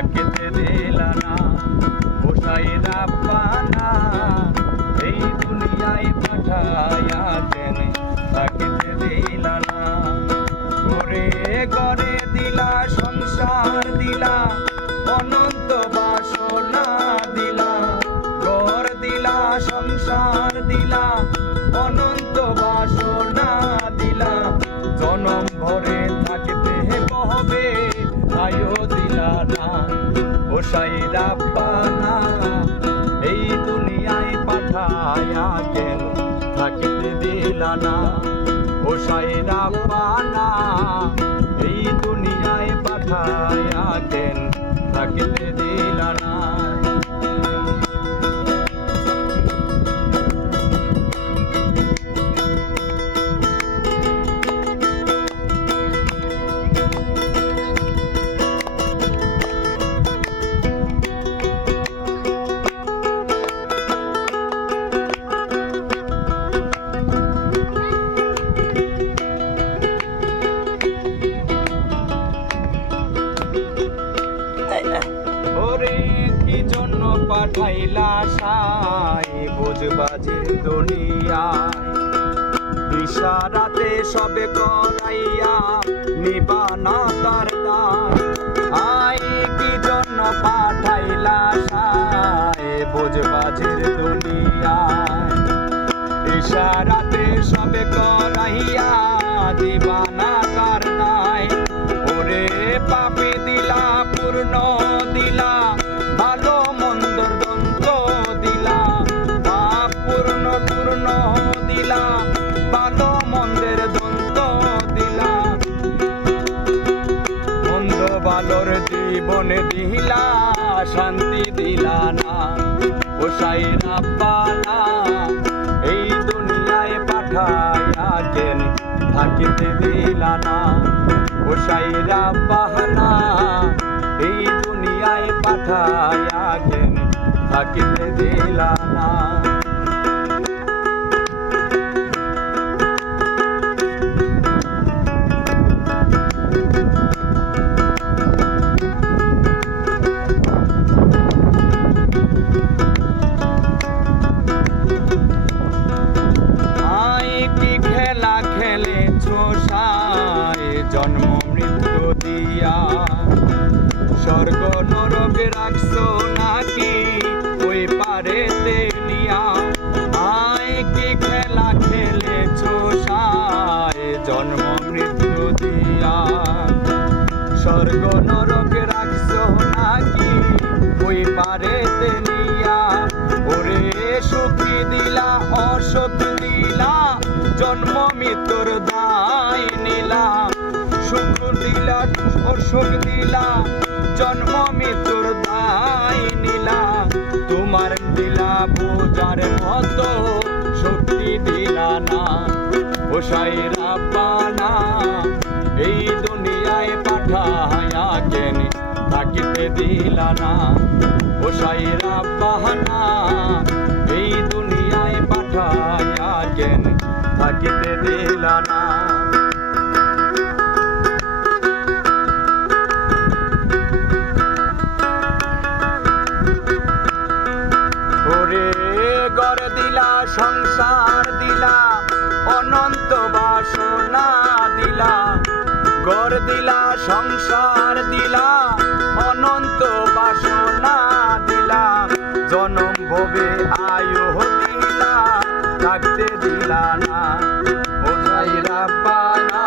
থাকিতে দিলা না। গোসাই রাব্বানা এই দুনিয়ায় পাঠাইয়া কেন থাকিতে দিলা না। ঘরে ঘরে দিলা সংসার দিলা অনন্ত বাসনা দিলা। ঘর দিলা সংসার দিলা অনন্ত বাসনা দিলা। জনম ভরে থাকিতে হবে আয়ো দিলা না। গোসাই রাব্বানা এই দুনিয়ায় পাঠায়া কেন থাকিতে দিলা না। গোসাই রাব্বানা এই দুনিয়ায় পাঠায়া কেন থাকিতে দিলা না। ওরে কি জন্য পাঠাইলা সাই বোঝবাজির দুনিয়ায়। ইশারাতে সবে করাইয়া নিবানা তার দায়। আই কি জন্য পাঠাইলা সাই বোঝবাজির দুনিয়ায়। ইশারাতে সবে করাইয়া দিবানা তার দায়। ওরে পাপি দিলা পূর্ণ দিলা ভালো মন্দর দ্বন্দ্ব দিলা। পাপ পূর্ণ পূর্ণ দিলা ভালো মন্দের দ্বন্দ্ব দিলা। মন্দ ভালোর জীবনে দিলা শান্তি দিলা না। গোসাই রাব্বানা এই দুনিয়ায় পাঠায়া কেন থাকিতে দিলা না। গোসাই রাব্বানা এই দুনিয়ায় পাঠায়া কেন থাকিতে দিলা না। কি খেলা খেলেছো সাই জন্ম মৃত্যু দিয়া। স্বর্গ নরক রাখছো নাকি ওই পারেতে নিয়া। আয় কি খেলা খেলেছো সাই জন্ম মৃত্যু দিয়া। স্বর্গ নরক রাখছো নাকি ওই পারেতে নিয়া। ওরে সুখী দিলা অসুখ দিলা জন্ম মৃত্যুর দায় নিলা। সুখ দিলা অসুখ দিলা জন্ম মৃত্যুর দায় নিলা। তোমার দিলা বোঝার মতো শক্তি দিলা না। গোসাই রাব্বানা এই দুনিয়ায় পাঠায়া কেন থাকিতে দিলা না। গোসাই রাব্বানা এই দুনিয়ায় পাঠায়া কেন থাকিতে দিলা না। ওরে গড় দিলা সংসার দিলা অনন্ত বাসনা দিলা। গড় দিলা সংসার দিলা অনন্ত বাসনা দিলা। জনম ভবে আয়ু দিলা থাকতে দিলা না। গোসাই রাব্বানা